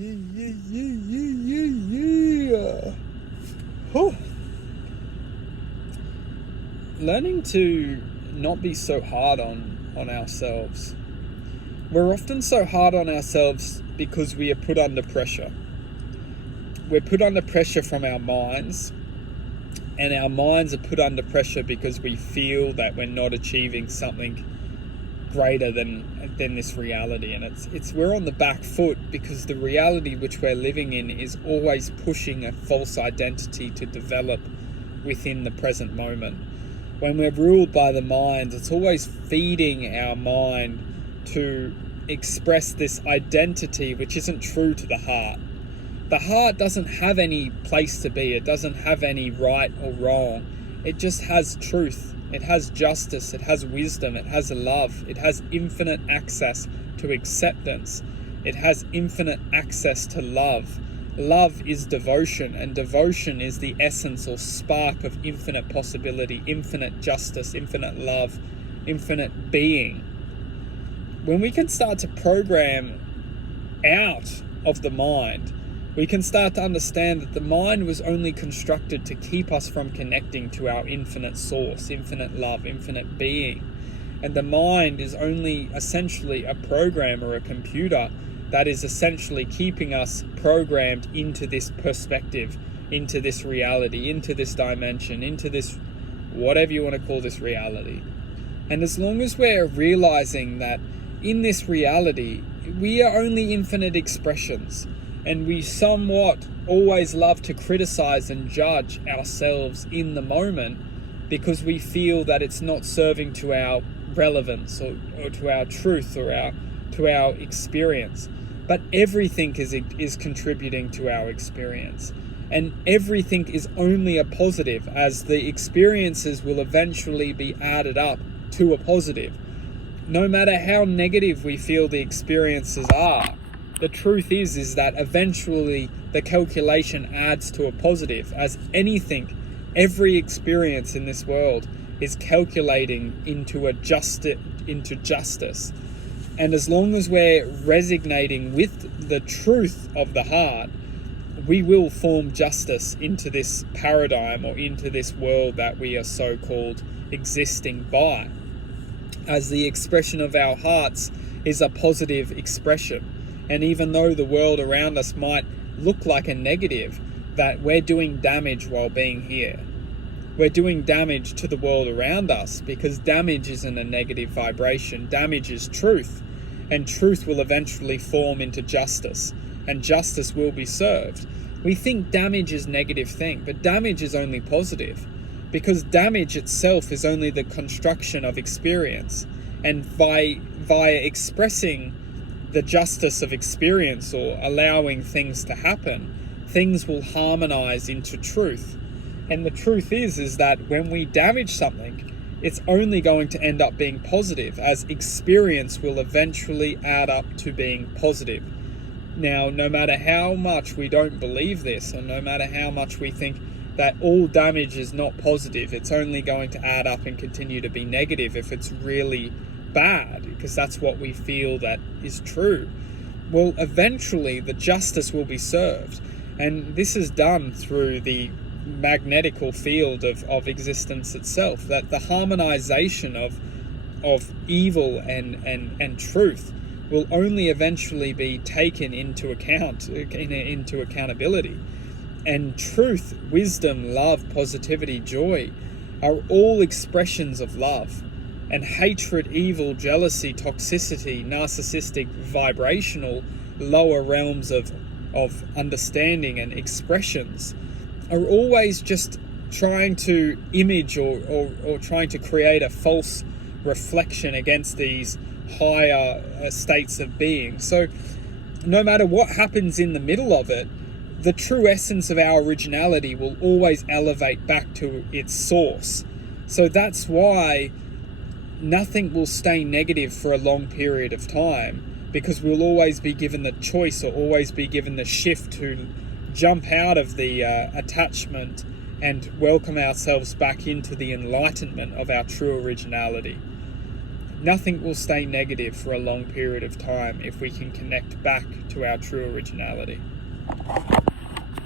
Yeah. Whew. Learning to not be so hard on ourselves. We're often so hard on ourselves because we are put under pressure. We're put under pressure from our minds, and our minds are put under pressure because we feel that we're not achieving something greater than this reality. And it's we're on the back foot because the reality which we're living in is always pushing a false identity to develop within the present moment. When we're ruled by the mind, it's always feeding our mind to express this identity which isn't true to the heart. The heart doesn't have any place to be. It doesn't have any right or wrong. It just has truth. It has justice. It has wisdom. It has love. It has infinite access to acceptance. It has infinite access to love. Love is devotion, and devotion is the essence or spark of infinite possibility, infinite justice, infinite love, infinite being. When we can start to program out of the mind, we can start to understand that the mind was only constructed to keep us from connecting to our infinite source, infinite love, infinite being. And the mind is only essentially a program or a computer that is essentially keeping us programmed into this perspective, into this reality, into this dimension, into this, whatever you want to call this reality. And as long as we're realizing that in this reality, we are only infinite expressions, and we somewhat always love to criticize and judge ourselves in the moment because we feel that it's not serving to our relevance or to our truth or to our experience. But everything is contributing to our experience, and everything is only a positive, as the experiences will eventually be added up to a positive. No matter how negative we feel the experiences are, the truth is that eventually the calculation adds to a positive, as every experience in this world is calculating into justice. And as long as we're resonating with the truth of the heart, we will form justice into this paradigm or into this world that we are so-called existing by, as the expression of our hearts is a positive expression. And even though the world around us might look like a negative, that we're doing damage while being here. We're doing damage to the world around us because damage isn't a negative vibration. Damage is truth, and truth will eventually form into justice, and justice will be served. We think damage is a negative thing, but damage is only positive, because damage itself is only the construction of experience. And via expressing the justice of experience or allowing things to happen, things will harmonize into truth. And the truth is that when we damage something, it's only going to end up being positive, as experience will eventually add up to being positive. Now, no matter how much we don't believe this, or no matter how much we think that all damage is not positive, it's only going to add up and continue to be negative if it's really bad, because that's what we feel that is true. Well, eventually the justice will be served, and this is done through the magnetical field of existence itself, that the harmonization of evil and truth will only eventually be taken into account, into accountability. And truth, wisdom, love, positivity, joy are all expressions of love. And hatred, evil, jealousy, toxicity, narcissistic, vibrational, lower realms of understanding and expressions are always just trying to image or trying to create a false reflection against these higher states of being. So no matter what happens in the middle of it, the true essence of our originality will always elevate back to its source. So that's why nothing will stay negative for a long period of time, because we'll always be given the choice, or always be given the shift to jump out of the attachment and welcome ourselves back into the enlightenment of our true originality. Nothing will stay negative for a long period of time if we can connect back to our true originality.